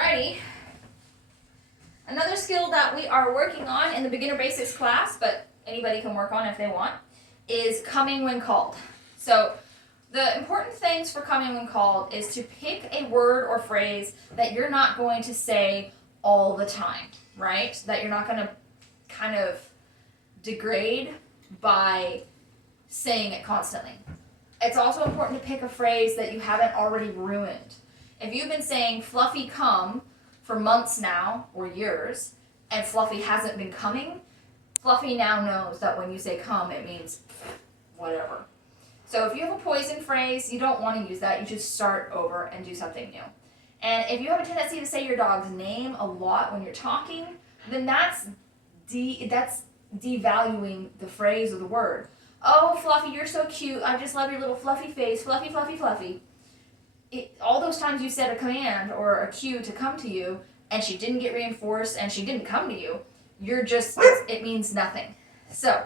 Alrighty. Another skill that we are working on in the beginner basics class, but anybody can work on if they want, is coming when called. So the important things for coming when called is to pick a word or phrase that you're not going to say all the time, right? That you're not going to kind of degrade by saying it constantly. It's also important to pick a phrase that you haven't already ruined. If you've been saying fluffy come for months now, or years, and Fluffy hasn't been coming, Fluffy now knows that when you say come, it means whatever. So if you have a poison phrase, you don't want to use that. You should start over and do something new. And if you have a tendency to say your dog's name a lot when you're talking, then that's devaluing the phrase or the word. Oh, Fluffy, you're so cute. I just love your little fluffy face. Fluffy, fluffy, fluffy. All those times you said a command or a cue to come to you and she didn't get reinforced and she didn't come to you, it means nothing. So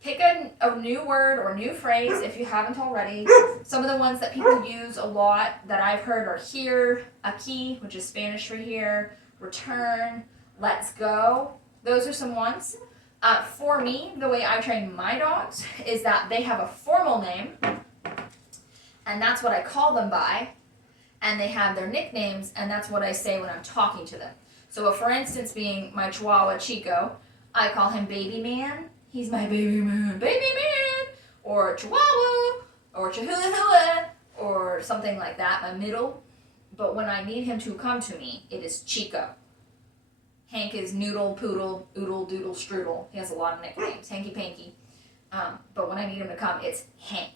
pick a new word or new phrase if you haven't already. Some of the ones that people use a lot that I've heard are here, aquí, which is Spanish for here, return, let's go. Those are some ones. For me, the way I train my dogs is that they have a formal name, and that's what I call them by. And they have their nicknames, and that's what I say when I'm talking to them. So for instance, being my Chihuahua Chico, I call him Baby Man. He's my baby man, or Chihuahua, or Chihuahua, or something like that, my middle. But when I need him to come to me, it is Chico. Hank is Noodle, Poodle, Oodle, Doodle, Strudel. He has a lot of nicknames, Hanky Panky. But when I need him to come, it's Hank.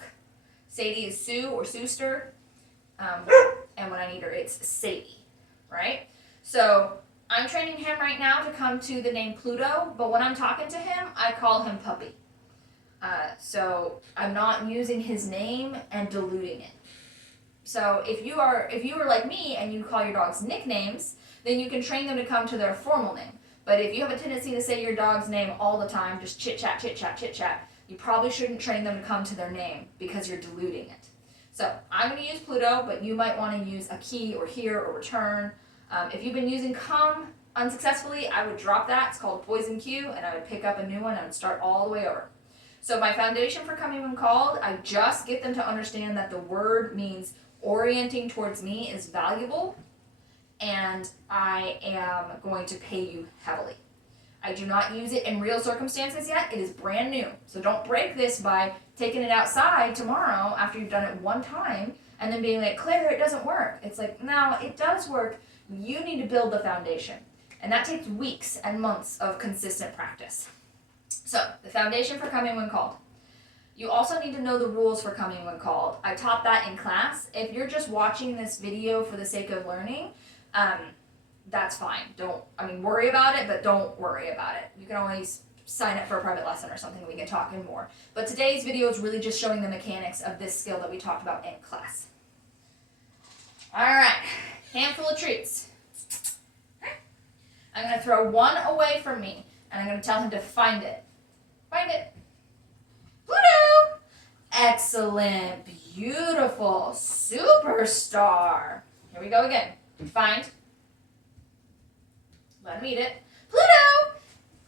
Sadie is Sue or Sooster. And when I need her, it's Sadie, right? So I'm training him right now to come to the name Pluto, but when I'm talking to him, I call him Puppy. So I'm not using his name and diluting it. So if you are like me and you call your dogs nicknames, then you can train them to come to their formal name. But if you have a tendency to say your dog's name all the time, just chit-chat, chit-chat, chit-chat, you probably shouldn't train them to come to their name because you're diluting it. So I'm going to use Pluto, but you might want to use a key or here or return. If you've been using come unsuccessfully, I would drop that. It's called poison cue, and I would pick up a new one and start all the way over. So my foundation for coming when called, I just get them to understand that the word means orienting towards me is valuable, and I am going to pay you heavily. I do not use it in real circumstances yet. It is brand new. So don't break this by taking it outside tomorrow after you've done it one time and then being like, Claire, it doesn't work. It's like, no, it does work. You need to build the foundation. And that takes weeks and months of consistent practice. So the foundation for coming when called. You also need to know the rules for coming when called. I taught that in class. If you're just watching this video for the sake of learning, that's fine. Worry about it, but don't worry about it. You can always sign up for a private lesson or something. We can talk in more. But today's video is really just showing the mechanics of this skill that we talked about in class. All right, handful of treats. I'm going to throw one away from me, and I'm going to tell him to find it. Find it. Pluto! Excellent. Beautiful. Superstar. Here we go again. Find. Let him eat it. Pluto!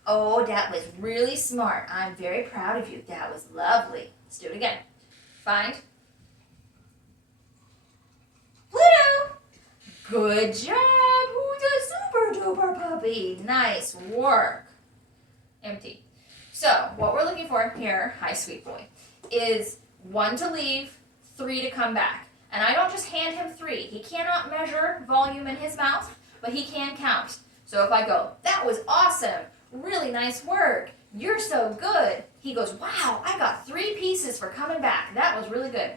Oh, that was really smart. I'm very proud of you. That was lovely. Let's do it again. Find. Pluto! Good job. Who's a super duper puppy? Nice work. Empty. So, what we're looking for here, hi sweet boy, is 1 to leave, 3 to come back. And I don't just hand him 3. He cannot measure volume in his mouth, but he can count. So if I go, that was awesome, really nice work, you're so good, he goes, wow, I got 3 pieces for coming back. That was really good.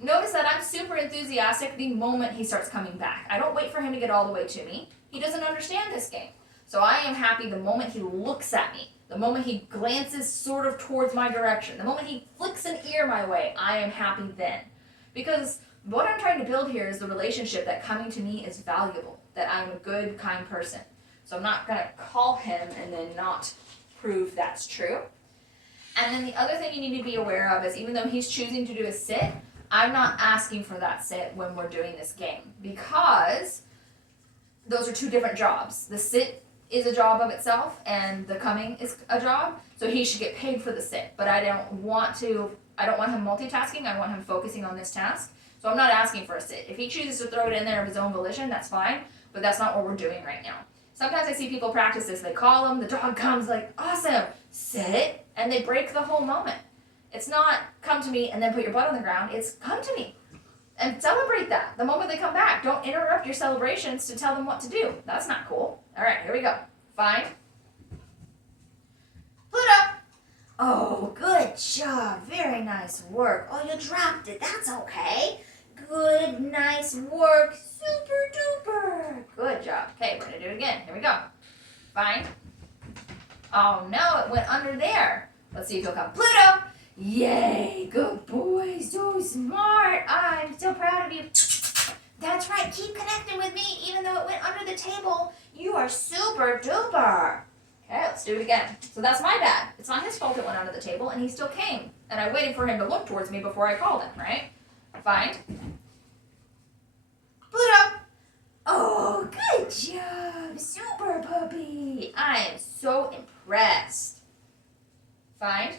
Notice that I'm super enthusiastic the moment he starts coming back. I don't wait for him to get all the way to me. He doesn't understand this game. So I am happy the moment he looks at me, the moment he glances sort of towards my direction, the moment he flicks an ear my way, I am happy then. Because what I'm trying to build here is the relationship that coming to me is valuable, that I'm a good, kind person. So I'm not going to call him and then not prove that's true. And then the other thing you need to be aware of is even though he's choosing to do a sit, I'm not asking for that sit when we're doing this game because those are two different jobs. The sit is a job of itself, and the coming is a job. So he should get paid for the sit. But I don't want him multitasking. I want him focusing on this task. So I'm not asking for a sit. If he chooses to throw it in there of his own volition, that's fine. But that's not what we're doing right now. Sometimes I see people practice this. They call him, the dog comes like, awesome, sit, and they break the whole moment. It's not come to me and then put your butt on the ground. It's come to me and celebrate that. The moment they come back, don't interrupt your celebrations to tell them what to do. That's not cool. All right, here we go. Find Pluto. Oh, good job. Very nice work. Oh, you dropped it. That's okay. Good, nice work. Super duper. Good job. Okay, we're going to do it again. Here we go. Find. Oh, no, it went under there. Let's see if he'll come. Pluto. Yay, good boy. So smart. I'm so proud of you. That's right. Keep connecting with me even though it went under the table. You are super duper. Okay, let's do it again. So that's my bad. It's not his fault it went under the table, and he still came. And I waited for him to look towards me before I called him, right? Find. Pluto. Oh, good job. Super puppy. I am so impressed. Find.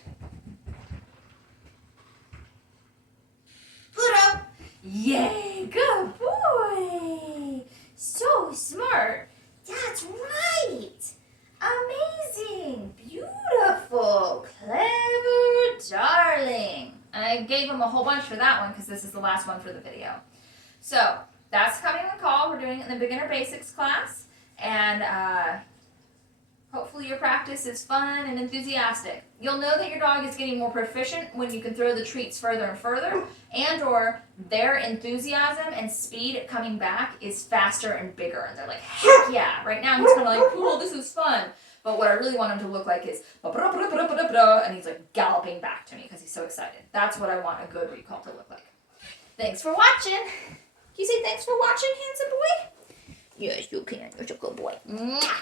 Pluto. Yay, good boy. So smart. That's right. Amazing, beautiful, clever, darling. I gave him a whole bunch for that one because this is the last one for the video. So that's coming in the call. We're doing it in the beginner basics class, and hopefully your practice is fun and enthusiastic. You'll know that your dog is getting more proficient when you can throw the treats further and further, and or their enthusiasm and speed at coming back is faster and bigger. And they're like, heck yeah. Right now he's kind of like, cool, this is fun. But what I really want him to look like is, and he's like galloping back to me because he's so excited. That's what I want a good recall to look like. Thanks for watching. Can you say thanks for watching, handsome boy? Yes, you can. You're a good boy. Mwah.